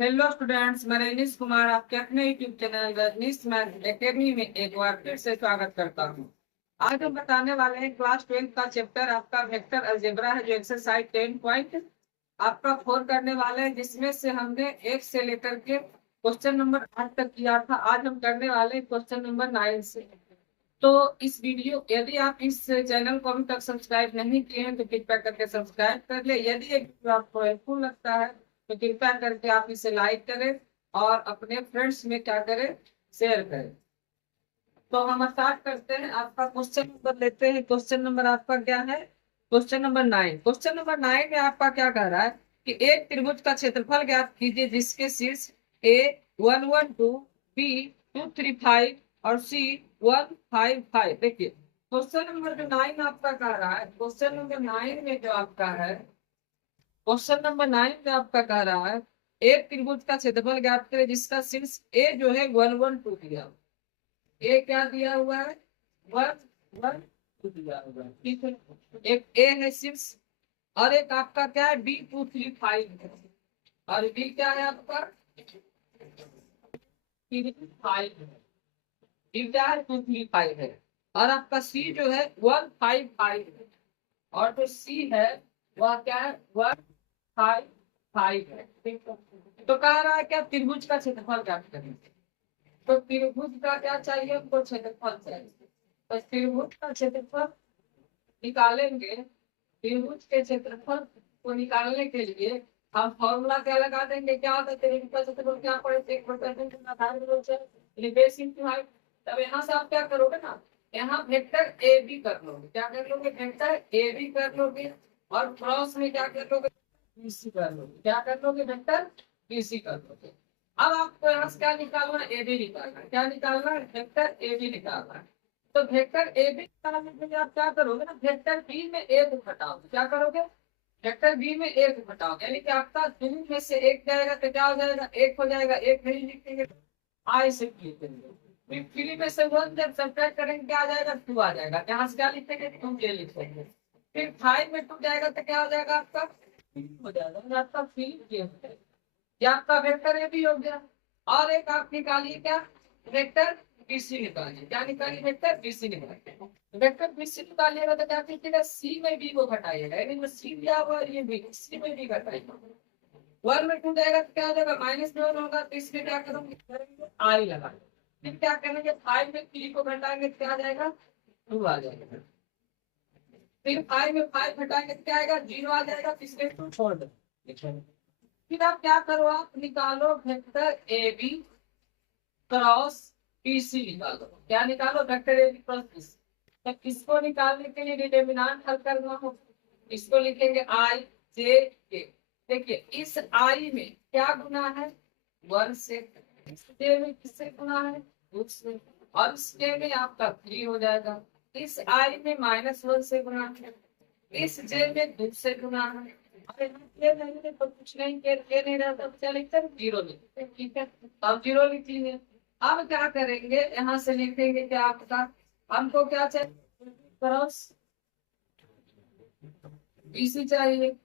Hello students, मैं रजनीश कुमार आपके अपने YouTube channel Rajnish math academy में एक बार फिर से स्वागत करता हूँ। आज हम बताने वाले हैं क्लास 12 का चैप्टर आपका वेक्टर अलजेब्रा है, जो एक्सरसाइज 10 पॉइंट आपका 4 करने वाले हैं, जिसमें से हमने 1 से लेकर के क्वेश्चन नंबर 8 तक किया था। आज हम करने वाले हैं क्वेश्चन नंबर 9 से। तो इस वीडियो, यदि आप इस चैनल को अभी तक सब्सक्राइब नहीं किए हैं तो कृपया करके सब्सक्राइब कर ले। यदि ये वीडियो आपको हेल्पफुल लगता है तो कृपया करके आप इसे लाइक करें और अपने फ्रेंड्स में क्या करें, शेयर करें। तो हम स्टार्ट करते हैं। आपका क्वेश्चन नंबर लेते हैं। क्वेश्चन नंबर आपका क्या है? Question number 9। क्वेश्चन नंबर 9 में आपका क्या कह रहा है कि एक त्रिभुज का क्षेत्रफल ज्ञात कीजिए जिसके शीर्ष ए 112, बी 235 और सी 155। देखिए क्वेश्चन नंबर जो 9 आपका कह रहा है, क्वेश्चन नंबर 9 में जो आपका है, क्वेश्चन नंबर 9 में आपका कह रहा है एक त्रिभुज का क्षेत्रफल ज्ञात करें जिसका शीर्ष ए जो है 112 दिया, ए क्या दिया हुआ है, 112 दिया हुआ है। ठीक है, एक ए है शीर्ष और एक आपका क्या है, B235 है। और बी क्या है आपका, 35 है। बी क्या है, 235 है। और आपका सी जो है 155 है। और जो सी है वह क्या है, 155 है। ठीक है, तो कह रहा है क्या, त्रिभुज का क्षेत्रफल ज्ञात करें। तो त्रिभुज का क्या चाहिए, हमको क्षेत्रफल चाहिए। तो त्रिभुज का क्षेत्रफल निकालेंगे। त्रिभुज के क्षेत्रफल को निकालने के लिए हम फॉर्मूला क्या लगा देंगे, क्या होता है त्रिभुज का क्षेत्रफल, क्या पड़े, एक बटा बेस इंटू हाइट। तब यहाँ से आप क्या करोगे ना, यहाँ वेक्टर ए बी कर लोगे। क्या कर लोगे, वेक्टर ए बी कर लोगे। और क्रॉस में क्या कर लोगे, बीसी कर लोगे। क्या कर लोगे, वेक्टर बीसी कर लोगे। अब आपको यहाँ से क्या निकालना है, ए बी निकालना है। क्या निकालना है, वेक्टर ए बी निकालना है। तो वेक्टर ए बी निकालने के लिए आप क्या करोगे ना, वेक्टर बी में ए को घटाओगे। क्या करोगे, वेक्टर बी में ए को घटाओगे, यानी कि आपका दो में से एक जाएगा तो क्या हो जाएगा, एक हो जाएगा। एक नहीं लिखेंगे, आई से लिखेंगे। फिर थ्री में से वन जब सब्ट्रैक्ट करेंगे क्या आ जाएगा, टू आ जाएगा। यहाँ से क्या लिखेंगे, टू के लिखेंगे। फिर फाइव में टू जाएगा तो क्या हो जाएगा आपका, हो जाएगा आपका फिर ये हो जाएगा। ये आपका वेक्टर ए भी हो गया। और एक आप निकालिए क्या, वेक्टर बीसी निकालिए। क्या निकालिए, वेक्टर बीसी निकालिए। वेक्टर बीसी निकालिएगा तो क्या कीजिएगा, सी में बी को घटाइएगा। यानी सी दिया हुआ है, ये बी, सी में बी घटाइएगा। वन में टू जाएगा तो क्या हो जाएगा, माइनस में वन होगा। तो इसमें क्या करेंगे, आई लगा। फिर क्या करेंगे, फाइव में थ्री को घटाएंगे तो क्या आ जाएगा, टू आ जाएगा। फिर फाइव में फाइव घटाएंगे तो क्या आएगा, जीरो आ जाएगा। इसलिए टू छोड़ दो। फिर आप क्या करो, आप निकालो vector A B cross PC निकालो। क्या निकालो, vector A B cross PC. तो किसको निकालने के लिए डिटरमिनेंट हल करना हो, इसको लिखेंगे आई जे के। देखिए इस आई में क्या गुना है, वन से। इस जे में किससे गुना है, टू से। और इस जे में आपका थ्री हो जाएगा। इस आई में माइनस वन से गुना है। इस जे में दो से गुना है। अरे ये नहीं तो कुछ नहीं, ये नहीं रहता तो क्या लिखते हैं, जीरो लिखते हैं। ठीक है, अब जीरो लिख लीजिए। अब क्या करेंगे, यहाँ से लिखेंगे क्या आपका, हमको क्या चाहिए, क्रॉस बीसी चाहिए।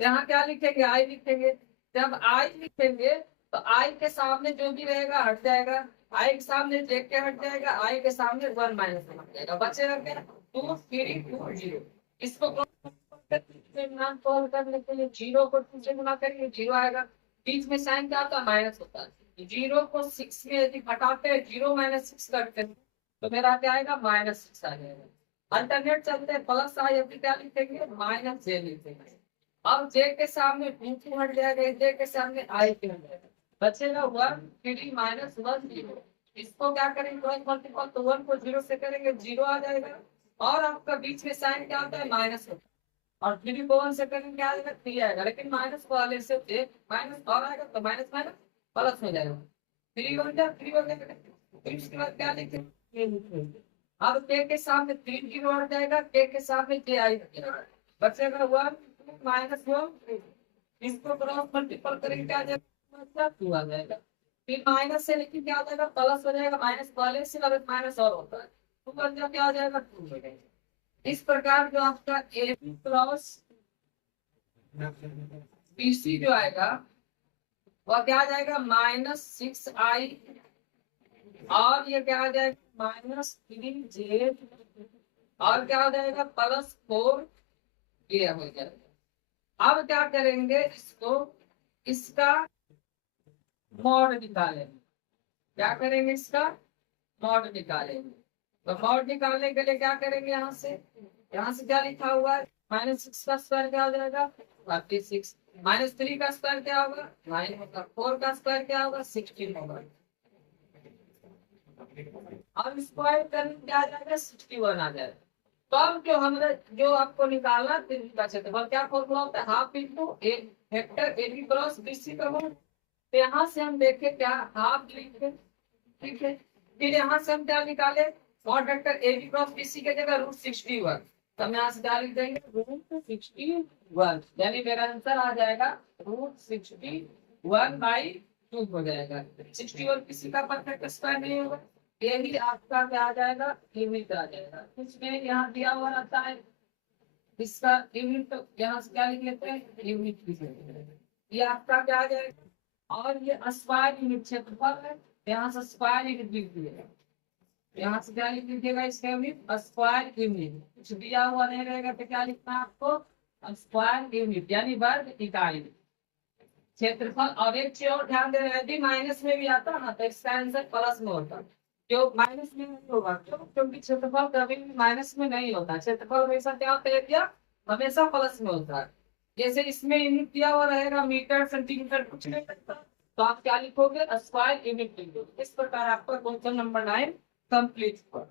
यहाँ क्या लिखेंगे, आई लिखेंगे। जब आई लिखेंगे तो आई के सामने जो भी रहेगा हट जाएगा। आई के सामने देख के हट जाएगा, आई के सामने वन माइनस वन हट जाएगा, बचेगा क्या, टू थ्री टू जीरो। इसको सॉल्व करने के लिए जीरो को टू से गुना करेंगे, जीरो आएगा। बीच में साइन क्या होता है, माइनस होता है। जीरो को सिक्स में यदि घटाते हैं, जीरो माइनस सिक्स करते हैं तो मेरा क्या आएगा, माइनस सिक्स आ जाएगा। अल्टरनेट चलते हैं, प्लस आई अभी क्या लिखेंगे, माइनस जे लिखेंगे। अब जे के सामने बी टू हट जाएगा, जे के सामने आई टू हट जाएगा, बचेगा one three minus one zero. इसको क्या करेंगे, वन मल्टीपल, तो वन को जीरो से करेंगे, जीरो आ जाएगा। और आपका बीच में साइन क्या होता है, माइनस होता है। और थ्री को वन से करेंगे क्या आएगा, थ्री आएगा। लेकिन माइनस वाले से एक माइनस और आएगा तो माइनस माइनस प्लस हो जाएगा। थ्री हो जाएगा, थ्री हो जाएगा। फिर उसके बाद क्या लिखेंगे, अब के सामने थ्री जीरो हट जाएगा, के सामने जे आई हट जाएगा, बचेगा वन माइनस वन। इसको क्रॉस मल्टीपल करेंगे क्या आ जाएगा, टू आ जाएगा। फिर माइनस से लेकिन क्या आ जाएगा, प्लस हो जाएगा। माइनस वाले से अगर माइनस और होता है तो बन जाए क्या आ जाएगा, टू हो जाएगा। इस प्रकार जो आपका ए बी क्रॉस पीसी जो आएगा वह क्या आ जाएगा -6i, और ये क्या आ जाएगा -3j, और क्या हो जाएगा +4 ये हो जाएगा। अब क्या करेंगे इसको, इसका मॉड निकालेंगे। क्या करेंगे, इसका मॉड निकालेंगे। तो मॉड निकालने के लिए क्या करेंगे, यहाँ से क्या लिखा हुआ है, -6 का स्क्वायर क्या हो जाएगा 36, -3 का स्क्वायर क्या होगा 9 होगा, 4 का स्क्वायर क्या होगा 16 होगा, और स्क्वायर करने क्या आ जाएगा 61 आ जाएगा। तो अब जो हमने जो आपको निकालना त्रिभुज का क्षेत्रफल, क्या फॉर्मूला होता है, half into A vector A B cross B C का वर्ग। तो यहाँ से हम देखें क्या हाफ लिखे, ठीक है। फिर यहाँ से हम क्या निकाले, mod vector A B cross B C की जगह √61, तो हम यहाँ से क्या लिख देंगे √61, यानी मेरा आंसर आ जाएगा √61/2 हो जाएगा। 61 किसी का परफेक्ट स्क्वायर नहीं होगा, यही आपका क्या आ जाएगा यूनिट आ जाएगा। इसमें यहाँ दिया हुआ रहता है इसका यूनिट, तो यहाँ से क्या लिख लेते हैं यूनिट लिख लेते हैं, ये आपका क्या आ जाएगा। और ये स्क्वायर यूनिट क्षेत्रफल है, यहाँ से स्क्वायर यूनिट लिख दिएगा, यहाँ से क्या लिख लीजिएगा इसका यूनिट स्क्वायर यूनिट, कुछ दिया हुआ नहीं रहेगा तो क्या लिखना है आपको स्क्वायर यूनिट, यानी वर्ग इकाई क्षेत्रफल। और एक चीज और ध्यान दे, यदि माइनस में भी आता ना तो इसका आंसर प्लस में होता, जो माइनस में नहीं होगा क्योंकि क्षेत्रफल कभी भी माइनस में नहीं होता, क्षेत्रफल हमेशा क्या होता है या हमेशा प्लस में होता है। जैसे इसमें यूनिट दिया हुआ रहेगा मीटर सेंटीमीटर कुछ नहीं लगता, तो आप क्या लिखोगे स्क्वायर यूनिट लिखोगे। इस प्रकार आपका क्वेश्चन नंबर 9 कंप्लीट हुआ।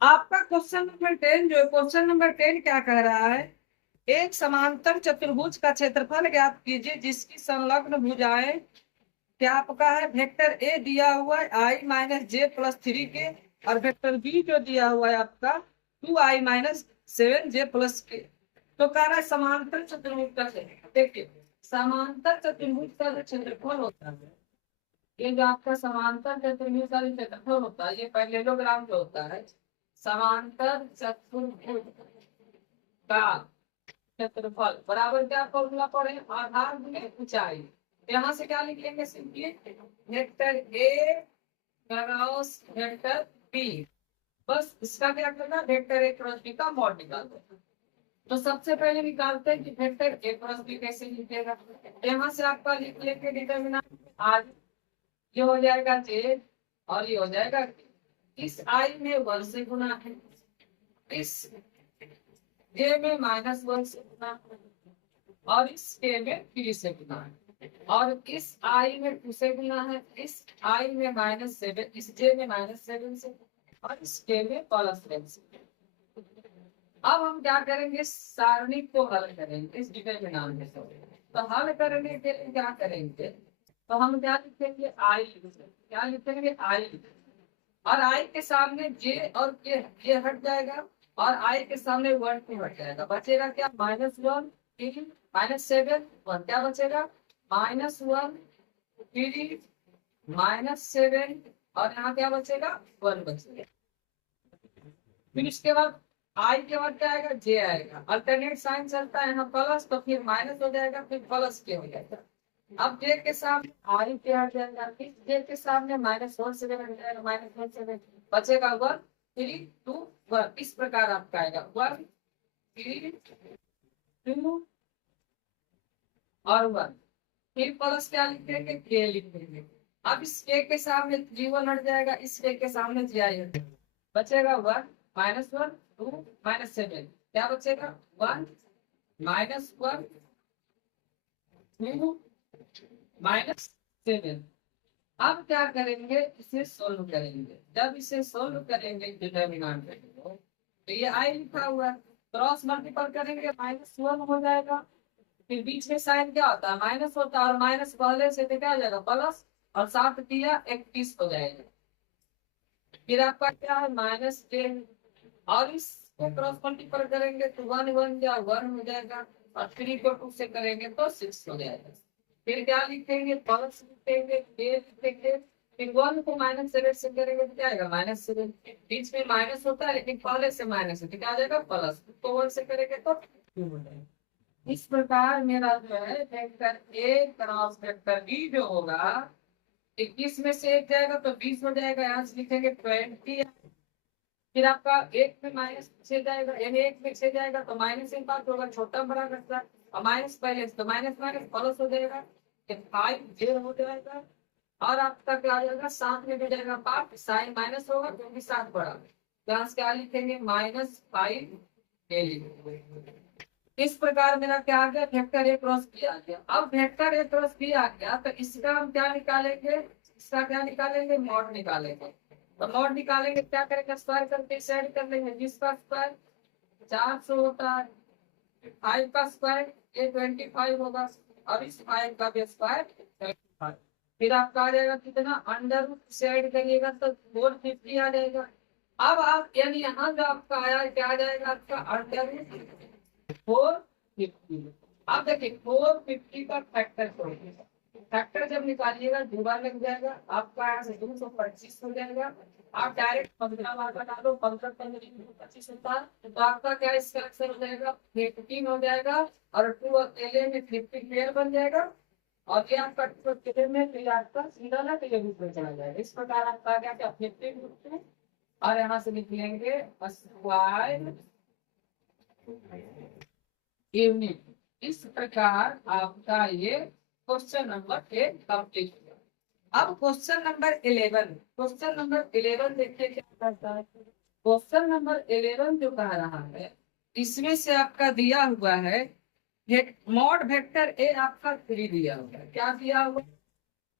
आपका क्वेश्चन नंबर 10 जो है, क्वेश्चन नंबर 10 क्या कह रहा है, एक समांतर चतुर्भुज का क्षेत्रफल ज्ञात कीजिए जिसकी संलग्न भुजाएं क्या आपका है, वेक्टर ए दिया हुआ है i-j+3 के, और वेक्टर बी जो दिया हुआ है आपका 2i-7j+ के। तो कह रहा है समांतर चतुर्भुज का क्षेत्रफल। देखिए समांतर चतुर्भुज का जो क्षेत्रफल होता है, ये जो आपका समांतर चतुर्भुज का जो क्षेत्रफल होता है, ये पैरेललोग्राम जो होता है, समांतर चतुर्भुज का क्षेत्रफल बराबर क्या फॉर्मूला पड़े, आधार गुणे ऊंचाई। यहाँ से क्या लिख लेंगे सिंपली, वेक्टर ए क्रॉस वेक्टर बी, बस इसका क्या करना, वेक्टर ए क्रॉस बी का मॉड निकाल दो। तो सबसे पहले निकालते हैं कि वेक्टर ए क्रॉस बी कैसे लिखेगा। यहाँ से आपका लिख लेंगे डिटरमिनेंट, आज ये हो जाएगा जे, और ये हो जाएगा k। इस आई में 1 से गुना है, इस जे में -1 से गुना है, और इस के में 3 से गुना है, और इस आई में 2 से गुना है, इस आई में -7, इस जे में -7 से, और इस के में +1 से। अब हम क्या करेंगे, सारणी को हल करेंगे इस डिटरमिनेंट के साथ। तो हल करने के लिए क्या करेंगे, तो हम क्या लिखेंगे आई, क्या लिखेंगे आई, और आई के सामने जे और के ये हट जाएगा, और आई के सामने 1 2 हट जाएगा, बचेगा क्या -1 3 -7 1, क्या बचेगा -1 3 -7, और यहाँ क्या बचेगा 1 बचेगा। फिर इसके बाद आई के बाद क्या आएगा जे आएगा, अल्टरनेट साइन चलता है यहाँ प्लस, तो फिर माइनस हो जाएगा, फिर प्लस के हो जाएगा। अब जे के सामने आई के हट जाएगा, फिर जे के सामने -1 हट जाएगा, -1 बचेगा 1 3 2 1, इस प्रकार आपका आएगा 1 3 2 और 1, फिर प्लस क्या लिखेंगे के लिखेंगे। अब इस के सामने 3 1 हट जाएगा, इस के सामने जी आई हट जाएगा, बचेगा 1 -1 2 -7, क्या बचेगा 1 -1 2 -7। अब क्या करेंगे, इसे सोल्व करेंगे। जब इसे सोल्व करेंगे डिटरमिनेंट को, तो ये आई लिखा हुआ है, क्रॉस मल्टीपल करेंगे -1 हो जाएगा, फिर बीच में साइन क्या होता है माइनस होता है, और माइनस पहले से तो क्या हो जाएगा प्लस, और 7 दिया 21 हो जाएगा। फिर आपका क्या है -10, और इसको क्रॉस मल्टीपल करेंगे तो 1 1 या 1 हो जाएगा, और 3 को 2 से करेंगे तो 6 हो जाएगा। फिर क्या लिखेंगे प्लस लिखेंगे, के लिखेंगे, फिर वन को -7 से करेंगे तो क्या आएगा -7। बीच में माइनस होता है लेकिन पहले से माइनस है तो क्या आ जाएगा प्लस, तो 1 से करेंगे तो 2 हो जाएगा। इस प्रकार मेरा जो है वेक्टर ए क्रॉस वेक्टर बी जो होगा 21 में से 1 जाएगा तो 20 हो जाएगा, यहाँ से लिखेंगे 20। फिर आपका एक में माइनस 6 जाएगा, यानी एक में 6 जाएगा तो माइनस इम्पैक्ट होगा, छोटा बड़ा घटता और माइनस पहले तो माइनस माइनस प्लस हो जाएगा, 5 0 हो जाएगा। और आपका क्या आ जाएगा, 7 में भी जाएगा 5, साइन माइनस होगा क्योंकि 7 बड़ा, यहाँ से क्या लिखेंगे -5 ले लिखेंगे। इस प्रकार मेरा क्या आ गया, वेक्टर ए क्रॉस बी आ गया। अब वेक्टर ए क्रॉस बी आ गया तो इसका हम क्या निकालेंगे, इसका क्या निकालेंगे, मॉड निकालेंगे। तो मॉड निकालेंगे क्या करेंगे, स्क्वायर करके सेट कर लेंगे, जिसका स्क्वायर 400 होता है, 5 का स्क्वायर ये 25 होगा और इस 5 का भी स्क्वायर 25। फिर आपका आ जाएगा कितना, अंडर रूट से ऐड करिएगा तो 450 आ जाएगा। अब आप यानी यहाँ जो आपका आया क्या आ जाएगा, आपका अंडर रूट 450। अब देखिए 450 का फैक्टर छोड़िए, फैक्टर जब निकालिएगा 2 बार लग जाएगा, आपका यहाँ से 225 हो जाएगा। आप डायरेक्ट 15 बार बना लो, 15 25 होता है तो आपका क्या इसका आंसर हो जाएगा 15 हो जाएगा। और 2 अकेले में 50 क्लियर बन जाएगा और ये आपका 2 अकेले में फिर आपका सीधा ना क्लियर रूप में चला जाएगा। इस प्रकार आपका क्या क्या 50 रूप में, और यहाँ से लिख लेंगे स्क्वायर यूनिट। इस प्रकार आपका ये क्वेश्चन नंबर 8 कंप्लीट हुआ। अब क्वेश्चन नंबर 11, क्वेश्चन नंबर 11 देखिए क्या कहता है। क्वेश्चन नंबर 11 जो कह रहा है इसमें से आपका दिया हुआ है मॉड वेक्टर ए आपका 3 दिया हुआ है, क्या दिया हुआ,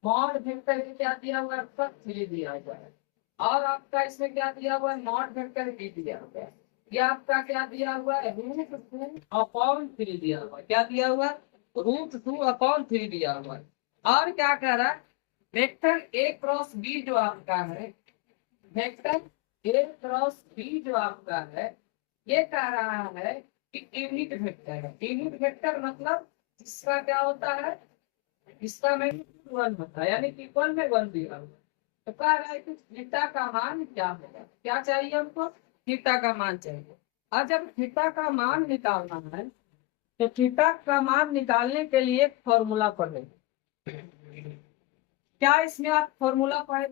मॉड वेक्टर ए क्या दिया हुआ है, आपका 3 दिया हुआ है। और आपका इसमें क्या दिया हुआ है, मॉड वेक्टर बी दिया हुआ है। ये आपका क्या दिया हुआ है, √2/3 दिया हुआ है। क्या दिया हुआ है, √2/3 दिया हुआ है। और क्या कह रहा है, वेक्टर ए क्रॉस बी जो आपका है, वेक्टर ए क्रॉस बी जो आपका है ये कह रहा है कि यूनिट वेक्टर है। यूनिट वेक्टर मतलब इसका क्या होता है, इसका मैग्नीट्यूड 1 होता है, यानी कि 1 में 1 दिया हुआ है। तो कह रहा है कि थीटा का मान क्या होगा, क्या चाहिए हमको, थीटा का मान चाहिए। और जब थीटा का मान निकालना है तो थीटा का मान निकालने के लिए एक फॉर्मूला पढ़ेंगे। क्या इसमें आप फॉर्मूला पढ़े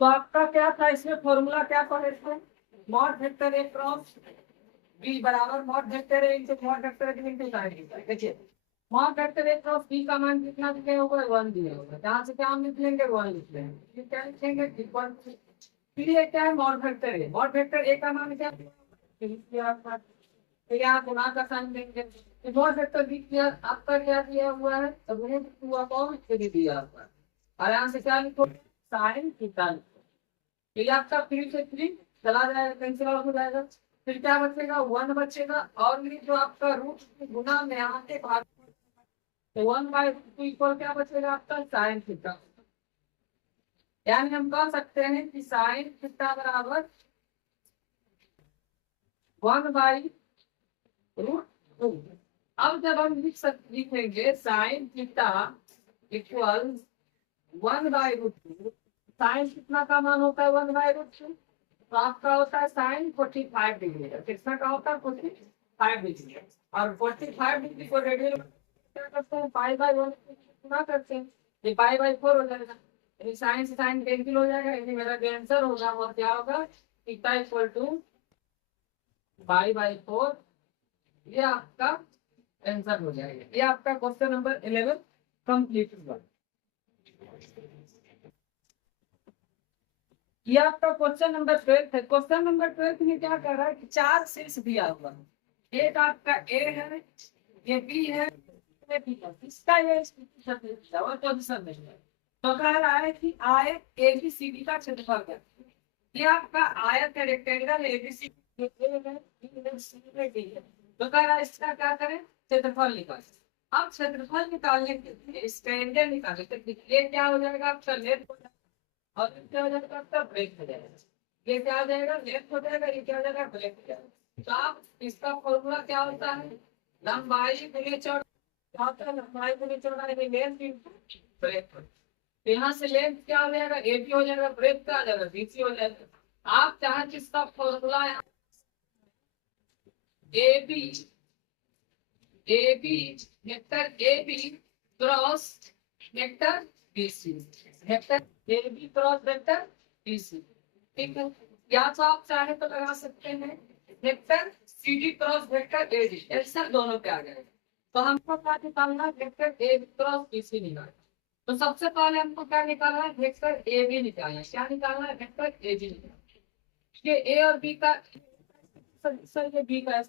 तो आपका क्या था, इसमें फॉर्मूला क्या पढ़े थे, मॉड वेक्टर ए क्रॉस बी बराबर mod vector a into mod vector b into sine. देखिए मॉड वेक्टर ए क्रॉस बी का मान कितना दिया होगा, 1 दिया होगा, जहाँ से क्या हम लिख लेंगे 1 लिख लेंगे, फिर क्या लिखेंगे इक्वल टू, फिर ये क्या है मॉड वेक्टर ए, मॉड वेक्टर ए का मान क्या, फिर यहाँ गुणा का साइन देंगे। मॉड वेक्टर बी क्या आपका क्या दिया हुआ है, √2/3 दिया हुआ है। और यहाँ से क्या लिखो, साइन थीटा। ये आपका 3 से 3 चला जाएगा, कैंसिल आउट हो जाएगा, फिर क्या बचेगा 1 बचेगा। और ये जो आपका रूट गुना में यहाँ से भाग तो 1/2 इक्वल क्या बचेगा आपका साइन थीटा। यानी हम कह सकते हैं कि साइन थीटा बराबर 1/√2। अब जब हम लिखेंगे साइन थीटा इक्वल 1/√2, साइन कितना का मान होता है 1/√2, तो आपका होता है साइन 45 डिग्री का, कितना का होता है 45 डिग्री। और 45 डिग्री को रेडियन क्या करते हैं, π/1 गुना करते हैं, ये π/4 हो जाएगा, यानी साइन से साइन कैंसिल हो जाएगा, यानी मेरा जो आंसर होगा वो क्या होगा, थीटा इक्वल टू π/4। ये आपका आंसर हो जाएगा। ये आपका क्वेश्चन नंबर 11 कंप्लीट हुआ। ये आपका क्वेश्चन नंबर 12 है। क्वेश्चन नंबर 12 में क्या कर रहा है कि 4 शीर्ष दिया हुआ है, एक आपका ए है, ये बी है, ये बी है, इसका ये पोजीशन में है। तो कह रहा है कि आयत ए बी सी डी का क्षेत्रफल है। ये आपका आयत है, rectangle A B C D है। तो कह रहा है इसका क्या करें, क्षेत्रफल निकालें। अब क्षेत्रफल निकालने के लिए इसका एंगल निकालें, तो ये क्या हो जाएगा आपका लेफ्ट और क्या हो जाएगा आपका ब्रेक हो जाएगा। ये क्या हो जाएगा, लेफ्ट हो जाएगा, ये क्या हो जाएगा, ब्रेक हो जाएगा। तो आप इसका फॉर्मूला क्या होता है, लंबाई गुणे चौड़ाई, क्या होता है, लंबाई गुणे चौड़ाई, लेंथ इंटू ब्रेथ। यहाँ से लेंथ क्या हो जाएगा, एबी हो जाएगा, ब्रेथ क्या हो जाएगा, बीसी हो जाएगा। आप चाहे किसका फॉर्मूला है, AB, AB vector AB cross vector BC, vector AB cross vector BC, ठीक है। या तो आप चाहे तो लगा सकते हैं vector CD cross vector AD, ऐसा दोनों पे आ जाएगा। तो हमको क्या निकालना है, वेक्टर एबी क्रॉस बीसी निकालना। तो सबसे पहले हमको क्या निकालना है, वेक्टर ए बी निकालना है। क्या निकालना है, वेक्टर ए बी निकालना है। ये ए और बी का, सर ये बी का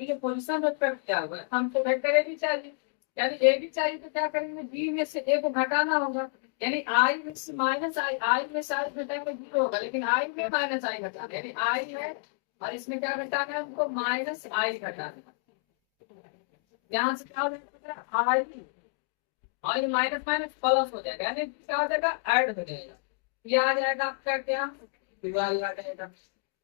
ये पोजीशन वेक्टर क्या हुआ है, हमको वेक्टर ए बी चाहिए, यानी ए बी चाहिए तो क्या करेंगे, बी में से ए को घटाना होगा, यानी आई में से माइनस आई, आई में से आई घटाएंगे जीरो होगा, लेकिन आई में माइनस आई घटाना, यानी आई है और इसमें क्या घटाना है, हमको माइनस आई घटाना है। यहाँ से क्या हो जाएगा, आई और ये माइनस माइनस प्लस हो जाएगा, यानी क्या हो जाएगा, ऐड हो जाएगा। ये आ जाएगा आपका क्या, दिवाली आ जाएगा।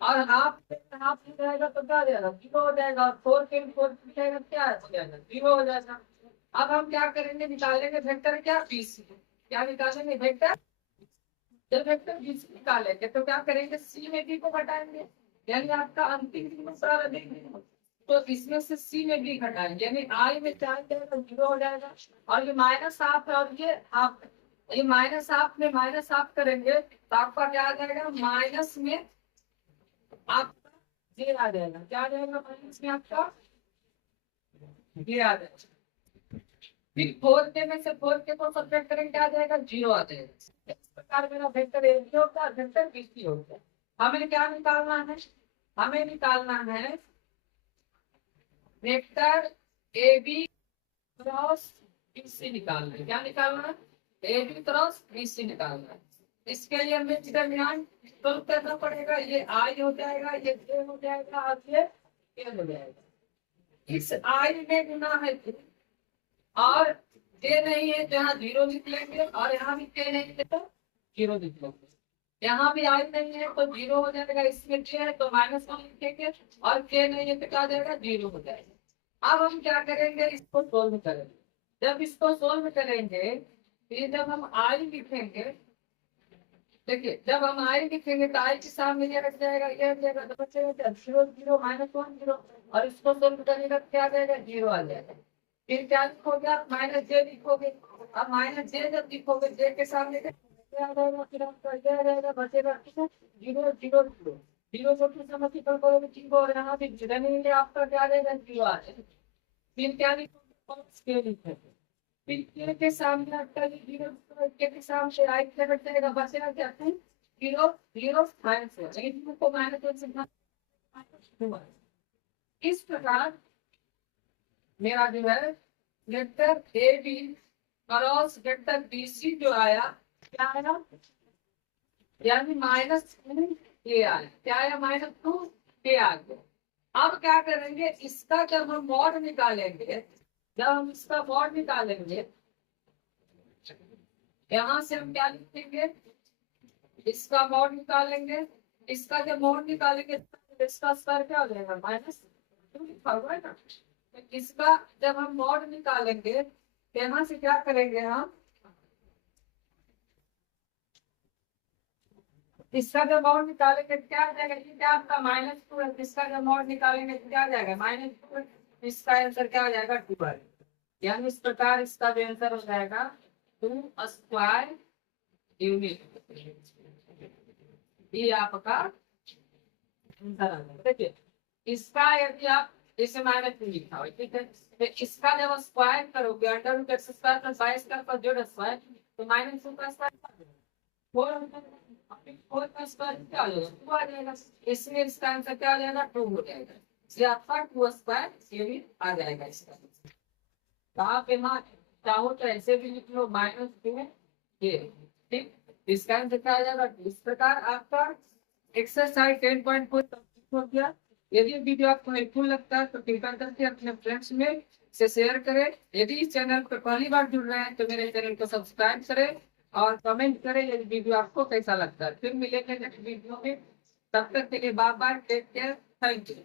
और हाफ हाफ जाएगा तो क्या हो जाएगा, जीरो हो जाएगा। और फोर के फोर जाएगा, क्या हो जाएगा, जीरो हो जाएगा। अब हम क्या करेंगे, निकालेंगे वेक्टर क्या, बीसी। क्या निकालेंगे, वेक्टर, जब वेक्टर बीसी निकालेंगे तो क्या करेंगे, सी में बी को घटाएंगे, यानी आपका अंतिम सारा देखेंगे। तो इसमें से सी में बी घटाएंगे, यानी आई में क्या जाएगा, जीरो हो जाएगा। और ये माइनस हाफ है और ये हाफ, ये माइनस हाफ में माइनस हाफ करेंगे तो आपका क्या आ जाएगा, माइनस में आपका ये आ जाएगा, क्या आ जाएगा, माइनस में आपका ये आ जाएगा। फिर फोर के में से फोर के को सब्ट्रैक्ट करेंगे, क्या आ जाएगा, जीरो आ जाएगा। इस प्रकार मेरा वेक्टर ए बी होगा, वेक्टर बी सी होगा। हमें क्या निकालना है, हमें निकालना है vector A B cross BC निकालना है। क्या निकालना है, ए बी क्रॉस बीसी निकालना है। इसके लिए हमें डिटरमिनेंट तो करना पड़ेगा, ये आई हो जाएगा, ये जे हो जाएगा और ये ए हो जाएगा। इस आई में गुना है और जे नहीं है तो यहाँ जीरो लिख लेंगे, और यहाँ भी जे नहीं है तो जीरो लिख लेंगे। यहाँ भी आई नहीं है तो जीरो हो जाएगा, इसमें जे है तो माइनस वन लिखेंगे, और के नहीं है तो क्या हो जाएगा, जीरो हो जाएगा। अब हम क्या करेंगे, इसको सोल्व करेंगे। जब इसको सोल्व करेंगे, फिर जब हम आई लिखेंगे, देखिए जब हम आई लिखेंगे तो आई के सामने ये रख जाएगा, ये रख जाएगा, तो बचेगा zero zero minus one zero, और इसको सोल्व करेगा क्या आ जाएगा, जीरो आ जाएगा। फिर क्या लिखोगे आप, माइनस जे लिखोगे। अब माइनस जे जब लिखोगे, जे के सामने क्या आ जाएगा, फिर आपका ये आ जाएगा, बचेगा जीरो जीरो जीरो जीरो को किस मल्टीपल करोगे, जीरो, और यहाँ भी रनिंग आपका क्या आ जाएगा, जीरो आ जाएगा। फिर क्या लिखोगे, के लिखोगे। फिर के सामने आपका जीरो, के सामने आई क्या रख जाएगा, बचेगा क्या, जीरो जीरो माइनस वन, लेकिन को माइनस वन से इस प्रकार मेरा जो है vector A B cross vector B C जो आया, क्या आया, यानी माइनस टू ए आया, क्या आया, माइनस टू ए आ गया। अब क्या करेंगे, इसका जब हम मॉड निकालेंगे, जब हम इसका मॉड निकालेंगे, यहाँ से हम क्या लिखेंगे, इसका मॉड निकालेंगे। इसका जब मॉड निकालेंगे तो इसका स्क्वायर क्या हो जाएगा, माइनस टू लिखा हुआ है ना। इसका जब हम मॉड निकालेंगे तो यहाँ से क्या करेंगे, हम इसका जब मॉड निकालेंगे क्या आ जाएगा, ये क्या आपका माइनस टू है, इसका जब मॉड निकालेंगे तो क्या आ जाएगा, माइनस टू। इसका आंसर क्या हो जाएगा, टू। यानी इस प्रकार इसका भी आंसर हो जाएगा टू स्क्वायर यूनिट। ये आपका आंसर आ जाएगा। देखिए इसका यदि आप इसे माइनस टू लिखा हो, ठीक है, तो इसका जब स्क्वायर करोगे, under root X square plus Y square पर जोड़ स्क्वायर, तो माइनस टू का स्क्वायर फोर का स्क्वायर क्या हो जाएगा, टू आ जाएगा। इसमें इसका आंसर क्या हो जाएगा, टू हो जाएगा। इसलिए आपका टू स्क्वायर ये भी आ जाएगा इसका। तो आप यहाँ चाहो तो ऐसे भी लिख लो, माइनस टू ये, ठीक, इसका आंसर क्या आ जाएगा। इस प्रकार आपका एक्सरसाइज 10.4 हो गया। यदि वीडियो आपको हेल्पफुल लगता है तो कृपया करके अपने फ्रेंड्स में से शेयर करें। यदि इस चैनल पर पहली बार जुड़ रहे हैं तो मेरे चैनल को सब्सक्राइब करें और कमेंट करें यदि वीडियो आपको कैसा लगता है। फिर मिलेंगे नेक्स्ट वीडियो में। तब तक के लिए bye bye, take care, thank you.